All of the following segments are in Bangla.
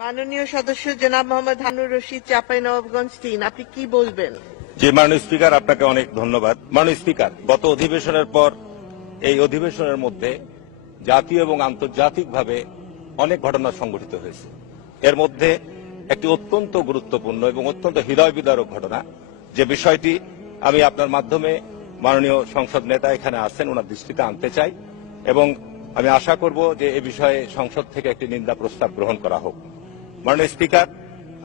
মাননীয় সদস্য জনাব মোহাম্মদ হারুনুর রশিদ, চাঁপাইনবাবগঞ্জ ৩, আপনি কি বলবেন? জি, মাননীয় স্পিকার, আপনাকে অনেক ধন্যবাদ। মাননীয় স্পিকার, গত অধিবেশনের পর এই অধিবেশনের মধ্যে জাতীয় এবং আন্তর্জাতিকভাবে অনেক ঘটনা সংঘটিত হয়েছে। এর মধ্যে একটি অত্যন্ত গুরুত্বপূর্ণ এবং অত্যন্ত হৃদয় বিদারক ঘটনা, যে বিষয়টি আমি আপনার মাধ্যমে মাননীয় সংসদ নেতা এখানে আছেন ওনার দৃষ্টিতে আনতে চাই, এবং আমি আশা করব যে এ বিষয়ে সংসদ থেকে একটি নিন্দা প্রস্তাব গ্রহণ করা হোক। মাননীয় স্পিকার,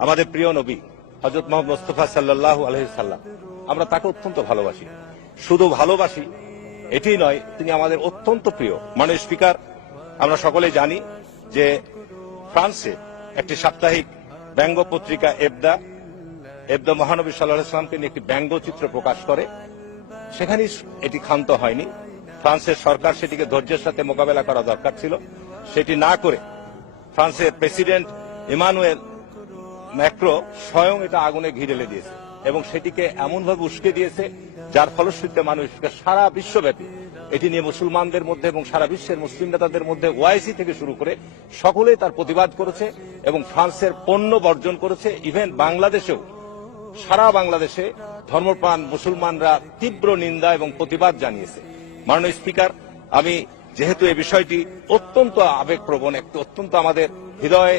আমাদের প্রিয় নবী হযরত মুহাম্মদ মুস্তাফা সাল্লাল্লাহু আলাইহি সাল্লাম, আমরা তাকে অত্যন্ত ভালোবাসি। শুধু ভালোবাসি এটি নয়, তিনি আমাদের অত্যন্ত প্রিয়। মাননীয় স্পিকার, আমরা সকলে জানি যে ফ্রান্সে একটি সাপ্তাহিক ব্যঙ্গ পত্রিকা এবদা মহানবী সাল্লাল্লাহু আলাইহি সাল্লামকে নিয়ে একটি ব্যঙ্গচিত্র প্রকাশ করে। সেখানেই এটি ক্ষান্ত হয়নি, ফ্রান্সের সরকার সেটিকে ধৈর্যের সাথে মোকাবেলা করা দরকার ছিল। সেটি না করে ফ্রান্সের প্রেসিডেন্ট ইমানুয়েল ম্যাক্রো স্বয়ং এটা আগুনে ঘি ঢেলে দিয়েছে এবং সেটিকে এমনভাবে উস্কে দিয়েছে যার ফলশ্রুতিতে মানুষ সারা বিশ্বব্যাপী এটি নিয়ে মুসলমানদের মধ্যে এবং সারা বিশ্বের মুসলিম নেতাদের মধ্যে ওআইসি থেকে শুরু করে সকলেই তার প্রতিবাদ করেছে এবং ফ্রান্সের পণ্য বর্জন করেছে। ইভেন বাংলাদেশেও সারা বাংলাদেশে ধর্মপ্রাণ মুসলমানরা তীব্র নিন্দা এবং প্রতিবাদ জানিয়েছে। মাননীয় স্পিকার, আমি যেহেতু এই বিষয়টি অত্যন্ত আবেগপ্রবণ, একটু অত্যন্ত আমাদের হৃদয়ে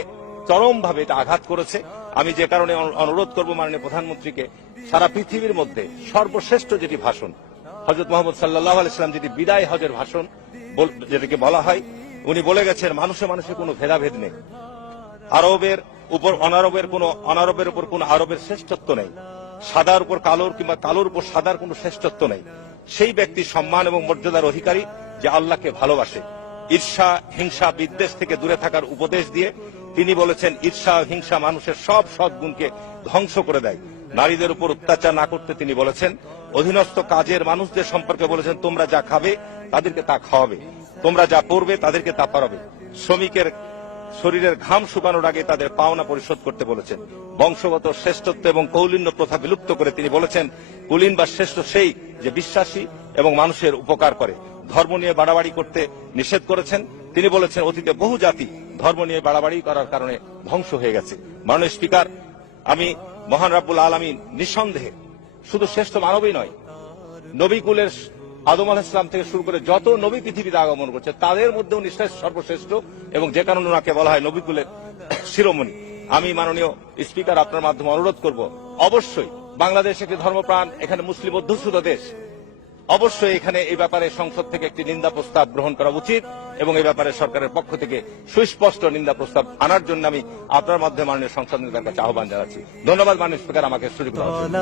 চরমভাবে এটা আঘাত করেছে, আমি যে কারণে অনুরোধ করব মাননীয় প্রধানমন্ত্রীকে, সারা পৃথিবীর মধ্যে সর্বশ্রেষ্ঠ যেটি ভাষণ হযরত মুহাম্মদ সাল্লাল্লাহু আলাইহি সাল্লাম যেটি বিদায় হজের ভাষণ যেটাকে বলা হয়, উনি বলে গেছেন মানুষে মানুষে কোনো ভেদাভেদ নেই, আরবের উপর অনারবের উপর কোনো আরবের শ্রেষ্ঠত্ব নেই, সাদার উপর কালোর কিংবা কালোর উপর সাদার কোনো শ্রেষ্ঠত্ব নেই। সেই ব্যক্তি সম্মান এবং মর্যাদার অধিকারী যে আল্লাহকে ভালোবাসে। ঈর্ষা, হিংসা, বিদ্বেষ থেকে দূরে থাকার উপদেশ দিয়ে তিনি বলেছেন ঈর্ষা, হিংসা মানুষের সব সদ্গুণকে ধ্বংস করে দেয়। নারীদের উপর অত্যাচার না করতে তিনি বলেছেন। অধীনস্থ কাজের মানুষদের সম্পর্কে বলেছেন তোমরা যা খাবে তাদেরকে তা খাওয়াবে, তোমরা যা পরবে তাদেরকে তা পরাবে। শ্রমিকের শরীরের ঘাম শুকানোর আগে তাদের পাওনা পরিশোধ করতে বলেছেন। বংশগত শ্রেষ্ঠত্ব এবং কৌলিন্য প্রথা বিলুপ্ত করে তিনি বলেছেন কুলীন বা শ্রেষ্ঠ সেই যে বিশ্বাসী এবং মানুষের উপকার করে। ধর্ম নিয়ে বাড়াবাড়ি করতে নিষেধ করেছেন। তিনি বলেছেন অতীতে বহু জাতি ধর্ম নিয়ে বাড়াবাড়ি করার কারণে ধ্বংস হয়ে গেছে। মাননীয় স্পিকার, আমি মহান রাব্বুল আলামিন নিঃসন্দেহে শুধু শ্রেষ্ঠ মানবই নয়, নবী কুলের আদম আলাইহিস সালাম থেকে শুরু করে যত নবী পৃথিবীতে আগমন করছে তাদের মধ্যেও উনি সর্বশ্রেষ্ঠ, এবং যে কারণে ওনাকে বলা হয় নবী কুলের শিরোমণি। আমি মাননীয় স্পিকার আপনার মাধ্যমে অনুরোধ করব, অবশ্যই বাংলাদেশ একটি ধর্মপ্রাণ, এখানে মুসলিম অধ্যুষিত দেশ, অবশ্যই এখানে এই ব্যাপারে সংসদ থেকে একটি নিন্দা প্রস্তাব গ্রহণ করা উচিত এবং এই ব্যাপারে সরকারের পক্ষ থেকে সুস্পষ্ট নিন্দা প্রস্তাব আনার জন্য আমি আপনার মাধ্যমে মাননীয় সংসদ নেতার কাছে আহ্বান জানাচ্ছি। ধন্যবাদ মাননীয় স্পিকার আমাকে সুযোগ দেওয়ার জন্য।